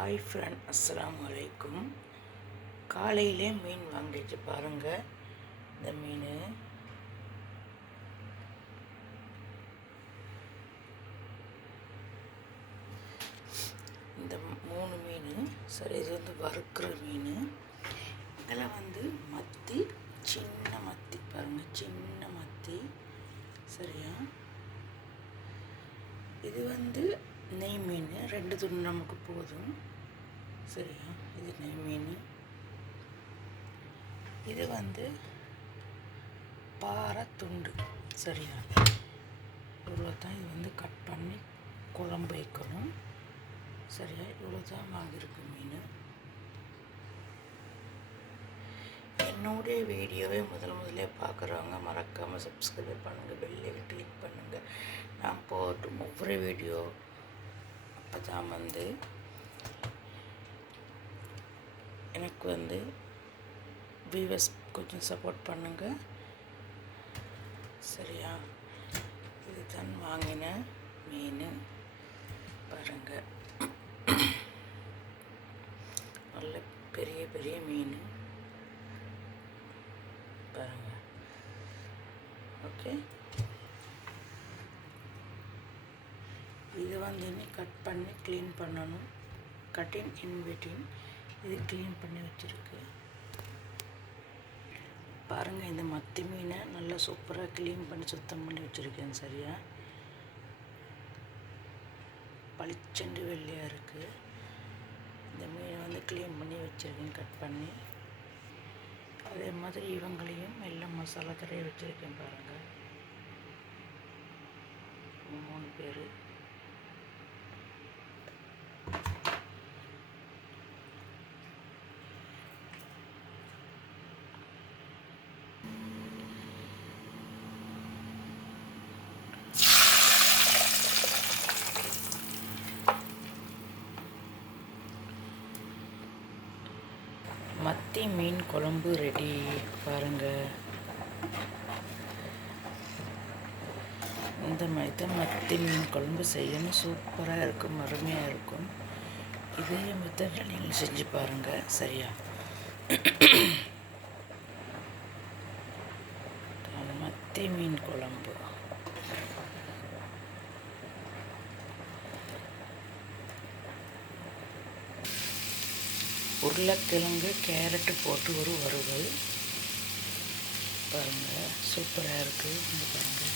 Hi friend, அஸ்ஸலாமு அலைக்கும். காலையிலே மீன் வாங்கிச்சு பாருங்கள். இந்த மீன் இந்த 3 மீன் சரி, இது வறுக்கிற மீன். இதில் மத்தி, சின்ன மத்தி பாருங்கள், சின்ன மத்தி சரியா. இது நெய் மீன், 2 துண்டு நமக்கு போதும் சரியா. இது நெய் மீன். இது பாறை துண்டு சரியா. இவ்வளோ தான். இது கட் பண்ணி குழம்பு வைக்கணும் சரியா. இவ்வளோ தான் வாங்கியிருக்கு மீன். என்னுடைய வீடியோவை முதல்ல பார்க்குறவங்க மறக்காமல் சப்ஸ்கிரைப் பண்ணுங்கள், பெல்லை கிளிக் பண்ணுங்கள். நான் போட்டும் ஒவ்வொரு வீடியோ அப்போ தான் எனக்கு வியூவர்ஸ் கொஞ்சம் சப்போர்ட் பண்ணுங்கள் சரியா. இது தான் வாங்கின மீன் பாருங்கள். நல்ல பெரிய பெரிய மீன் பாருங்கள். ஓகே, இது இன்னும் கட் பண்ணி க்ளீன் பண்ணணும். கட்டிங் இன் பிட்வீன் இது க்ளீன் பண்ணி வச்சுருக்கு பாருங்கள். இந்த மத்தி மீனை நல்லா சூப்பராக க்ளீன் பண்ணி சுத்தம் பண்ணி வச்சுருக்கேன் சரியா. பளிச்செண்டு வெள்ளையாக இருக்குது. இந்த மீனை க்ளீன் பண்ணி வச்சுருக்கேன் கட் பண்ணி. அதே மாதிரி இவங்களையும் எல்லாம் மசாலா தடவை வச்சுருக்கேன் பாருங்கள். 3 பேர். மத்தி மீன் குழம்பு ரெடி பாருங்கள். இந்த மாதிரி தான் மத்தி மீன் குழம்பு செய்யணும். சூப்பராக இருக்கும், அருமையாக இருக்கும். இதே மெத்தடில் நீங்கள் செஞ்சு பாருங்கள் சரியா. மத்தி மீன் குழம்பு உருளைக்கிழங்கு கேரட்டு போட்டு ஒரு வறுவல் பாருங்கள். சூப்பராக இருக்குது. பாருங்கள்.